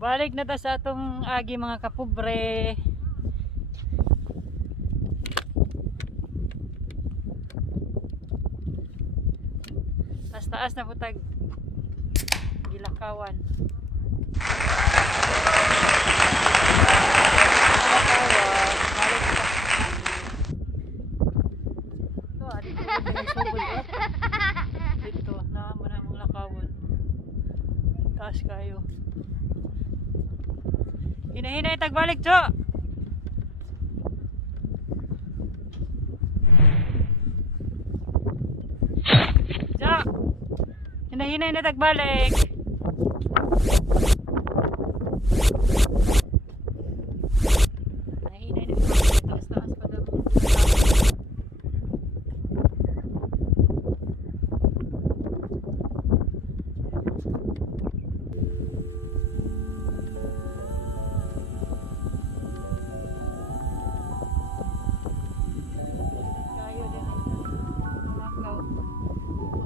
Balik na ta sa atong agi mga kapobre. Taas na putag gilakawan. Dito na mga lakawan. Taas kayo. Hinahinay tagbalik, Jo. Jo. Hinahinay na tagbalik. Hinahinay na tagbalik. Taas pa daw.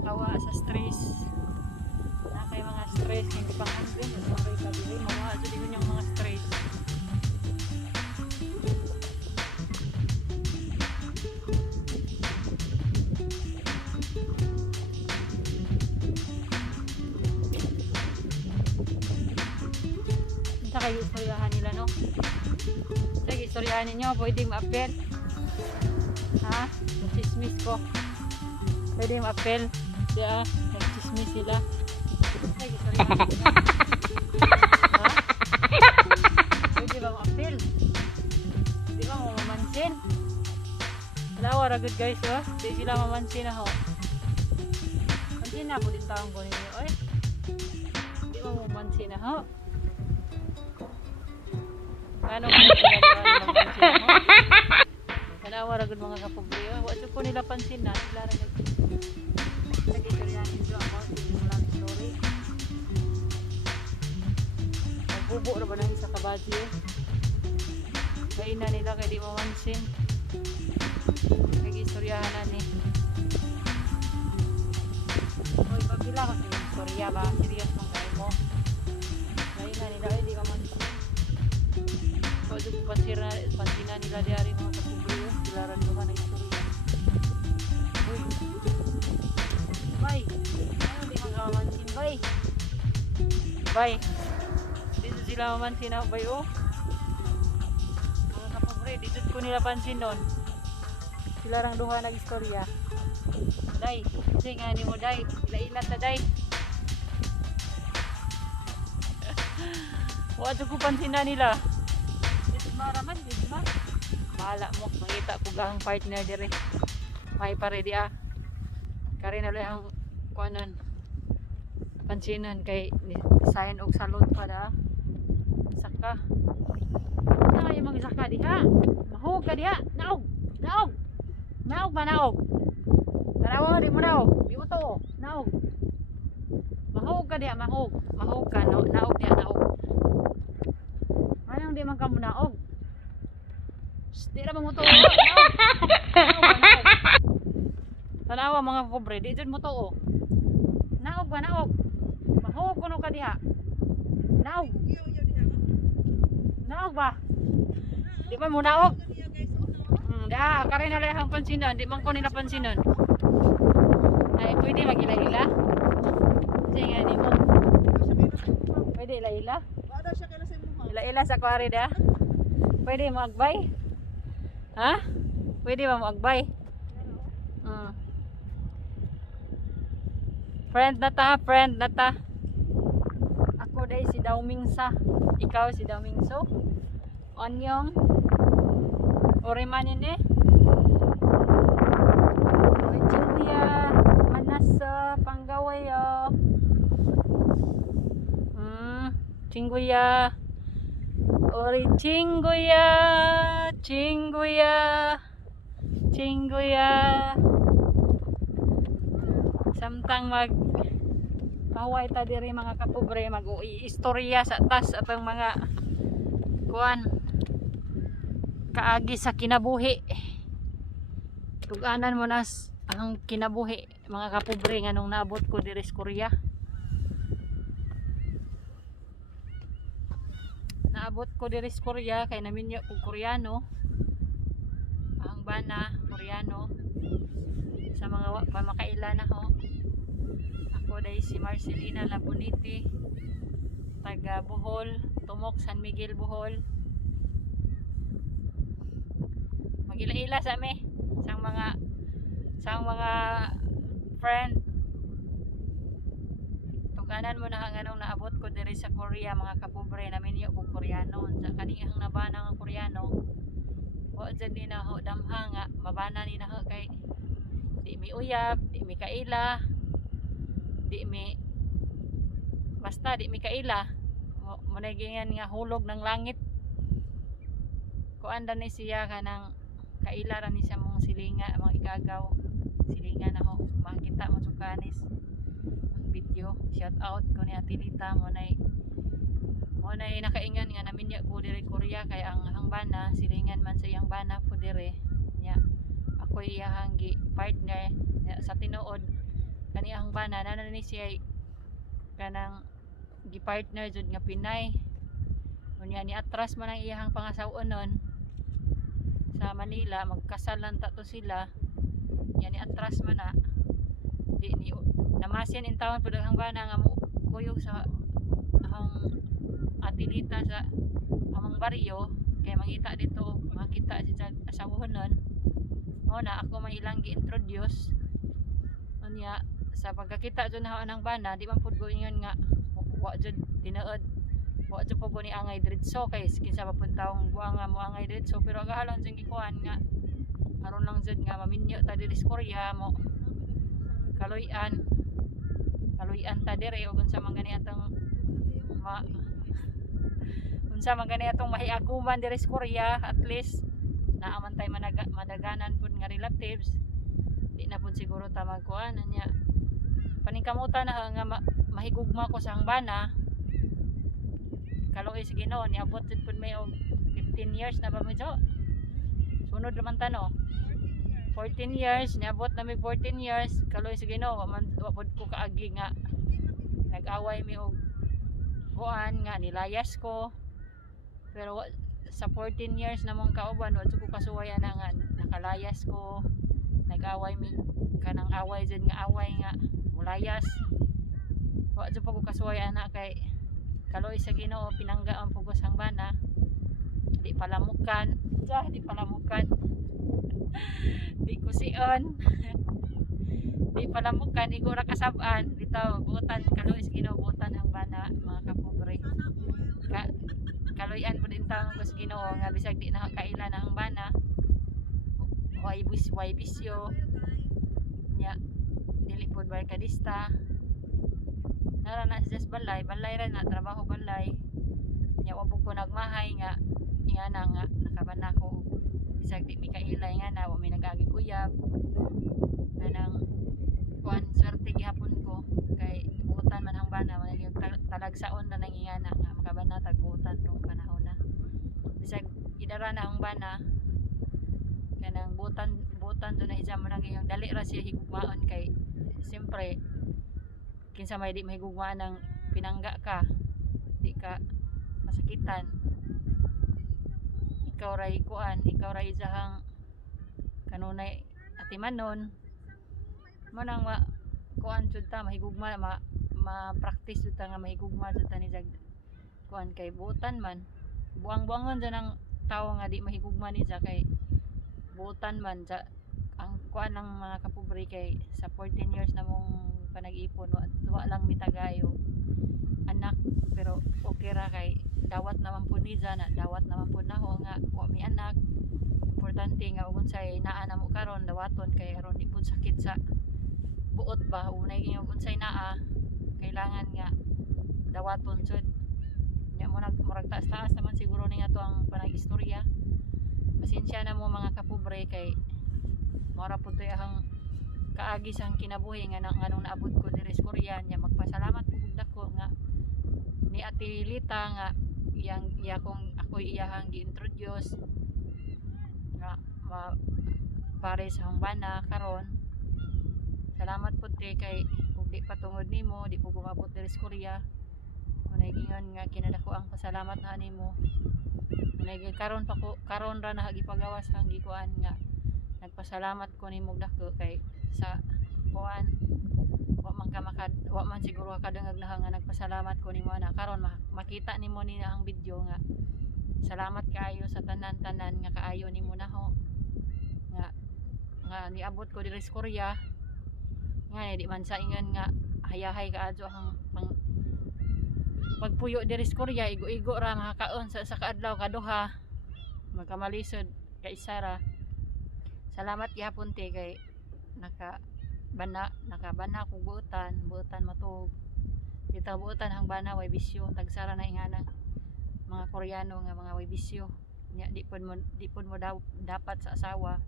Makawa sa stress na kay mga stress hindi pang handling sorry kabili mawa sa di yung mga stress sa kayo istoryahan nila no sige istoryahan ninyo pwedeng ma-appel ha chismis ko pwede ma-appel siya, nag-chismis sila. Ay, sorry. Ha? Pwede ba ma-appel? Di ba mamansin? Wala, wala good guys, oh. Di sila mamansin na ho. Mansin na po din taong ko ninyo, oy. Di ba mamansin na ho? Ano mamansin na ho? Wala, wala good mga kapobre, oh. Wala ko nila pansin na, sila rin bubo na ba na sa kabadyo kaina nila kaya di mamansin nag-istoryahan na ni oy pagila kasi yung istorya ba serious mong kayo mo kaina nila kaya di mamansin so di pansina nila diari mga kapubrio silaran nyo ka na istorya uy bay ano di magkamansin bay bay dito sila mamansin na bay oh mga kapobre dito ko nila pansin nun sila rang duha nag-istorya day kasi nga ni mo day ila-ila ta day wala ko pansin na nila dito maraman dito ma mahala mo makita ko gang partner dire may pare di kari na lang ang kuanan pansinan kay design og salon pa da saka na yung mga saka diha mahog ka diha naog naog naog ba naog tarawa di mo naog di mo to naog mahog ka diha mahog mahog ka no naog diha naog anong di man ka mo naog di na mo to naog naog tanawa mga pobre di dyan mo to naog ba naog mahog kuno ka diha naog naog ba di ba mo naog da kare na lang ang pansinan di man ko nila pansinan ay pwede magila-ila kasi nga di mo pwede ila-ila ila-ila sa kwari da pwede magbay ha pwede ba magbay friend na ta, friend na ta. Ako day si Daumingsa. Ikaw si Daumingso. Onyong. Orimanin eh. Orichingguya. Manasa. Panggawayo. Chingguya. Orichinguya. Chingguya. Chingguya. Samtang mahuway ta diri mga kapobre mag-istorya sa tas atong mga kuan kaagi sa kinabuhi tuganan mo na ang kinabuhi mga kapobre nga nung naabot ko diri sa Korea naabot ko diri sa Korea kay naminyo ko Koreano. Ang bana Koreano sa mga makaila na ho. Ako day si Marcelina Labonite, taga Bohol, Tumok, San Miguel, Bohol. Magila-ila sa me sang mga friend. Tuganan mo na nganong naabot ko diri sa Korea mga kapobre, naminyo ko Koreano. Sa kaniyang nabana nga Koreano, wa jud ni na ho damha nga mabana ni na ho kay di mi uyab, di mi kaila, di mi basta di mi kaila. Mo na gingan nga hulog ng langit. Kuan ni siya kanang kaila ra ni sa mong silinga, mga igagaw. Silinga na ho, makita mo sukanis. Video, shout out ko ni Ate Lita mo nay nakaingan nga namin niya ko diri Korea kay ang bana silingan man sa iyang bana po diri nya ako iyang partner sa tinuod kani ang bana na ni siya kanang gi partner jud nga Pinay unya ni atras man ang iyang pangasawon nun sa Manila, magkasal lang tato sila nya ni atras man na di ni namasin in town pud ang bana nga kuyog sa ang Atilita sa among baryo kay mangita dito makita si asawohon nun mo na ako may ilang gi-introduce unya sa pagkakita jud na ang bana di man pud ko ingon nga wa jud tinuod wa jud po ni angay diretso kay kinsa papuntawong buanga mo angay diretso pero agahalon jud gikuan nga aron lang jud nga maminyo ta diri sa Korea mo kaluyan ta dire ug unsa man gani atong unsa man gani atong mahiaguman dire sa Korea at least naaman tay madaganan pud nga relatives di na pud siguro ta magkuan nya paningkamutan na nga mahigugma ko sa hangbana kaloy sa Ginoo niabot jud pud may og 15 years na ba mo jo sunod naman tano 14 years niabot na may 14 years kaloy sa Ginoo wa pud ko kaagi nga nag-away mi og kuan nga nilayas ko pero sa 14 years na mong kauban wa ko kasuway ana nga nakalayas ko nag-away mi kanang away jud nga away nga mulayas wa jud ko kasuway ana kay kaloy sa Ginoo pinanggaan pug sang bana di palamukan di kusion di palamukan igo ra kasab-an bitaw buotan kaloy sa Ginoo buotan ang bana mga kapobre kaloyan pud intang sa Ginoo nga bisag di na kaila na ang bana way bisyo nya dili pud barkadista nara na sa balay ra na trabaho balay nya wa pud ko nagmahay nga ingana nga nakabana ko bisag di mi kaila ingana wa mi nagagig uyab kanang kuan swerte gihapon ko kay buutan man ang bana man yung talagsaon na nang ingana nga makabana tag buutan rong panahon na bisag idara na ang bana kanang buutan do na isam man yung dali ra siya higugmaon kay siyempre kinsa may di mahigugmaan ng pinangga ka di ka masakitan ikaw ray isahang kanunay atimanon mo nang kuan jud ta mahigugma ma-practice jud ta nga mahigugma jud ta ni jag kuan kay buutan man buang-buangon jud ang tawo nga di mahigugma ni sa kay buutan man sa ang kuan ng mga kapobre kay sa 14 years na mong panag-ipon wa lang mitagayo anak pero okay ra kay dawat naman po ni na dawat naman po na ho nga wa mi anak importante nga ug unsay naa na mo karon dawaton kay aron di pud sakit sa buot ba unay gyud unsay naa kailangan nga dawaton jud nya mo murag taas naman siguro ni ato ang panag-istorya pasensya na mo mga kapobre kay mora pud toy ang kaagi sang kinabuhi nga nganong naabot ko diri sa Korea nya magpasalamat pud dako nga ni Ate Lita nga ako iyahang gi-introduce nga pare sa hangbana karon salamat pud kay ug di patungod nimo di po gumabot diri sa Korea Nagingon nga kinadako ang pasalamat na nimo. Karon pa ko karon ra na gipagawas ang gikuan nga nagpasalamat ko nimo dako kay sa kuan wa man siguro kadungag na nga nagpasalamat ko nimo na karon makita nimo ni ang video nga salamat kaayo sa tanan-tanan nga kaayo nimo naho nga niabot ko diri sa Korea nga di man sa ingon nga hayahay kaadto ang pagpuyo diri sa Korea igo-igo ra makakaon sa kaadlaw kaduha magkamalisod kay isa ra. Salamat gyapon te kay nakabana kog buutan matug kita buutan ang bana way bisyo tagsara na ingana mga Koreano nga mga way bisyo nya di pud mo dapat sa asawa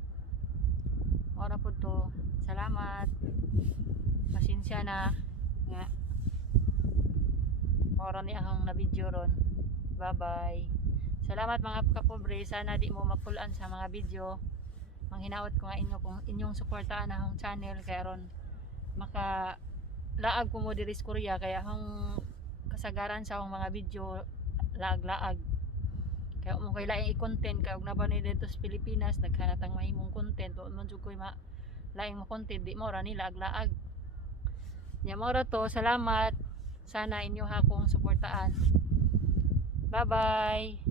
ora pud to. Salamat, pasensya na nga ora ni akong na video ron. Bye bye. Salamat mga kapobre, sana di mo mapulan sa mga video. Manghinaot ko nga inyo kung inyong suportahan akong channel kay aron maka laag ko mo diri sa Korea kaya akong kasagaran sa akong mga video laag-laag kaya mo kay laing i-content kay og nabanay dito sa Pilipinas naghanatang mahimong content o man jud koy laing mo content di mo ra ni laag-laag nya mo ra to. Salamat, sana inyo akong suportahan. Bye bye.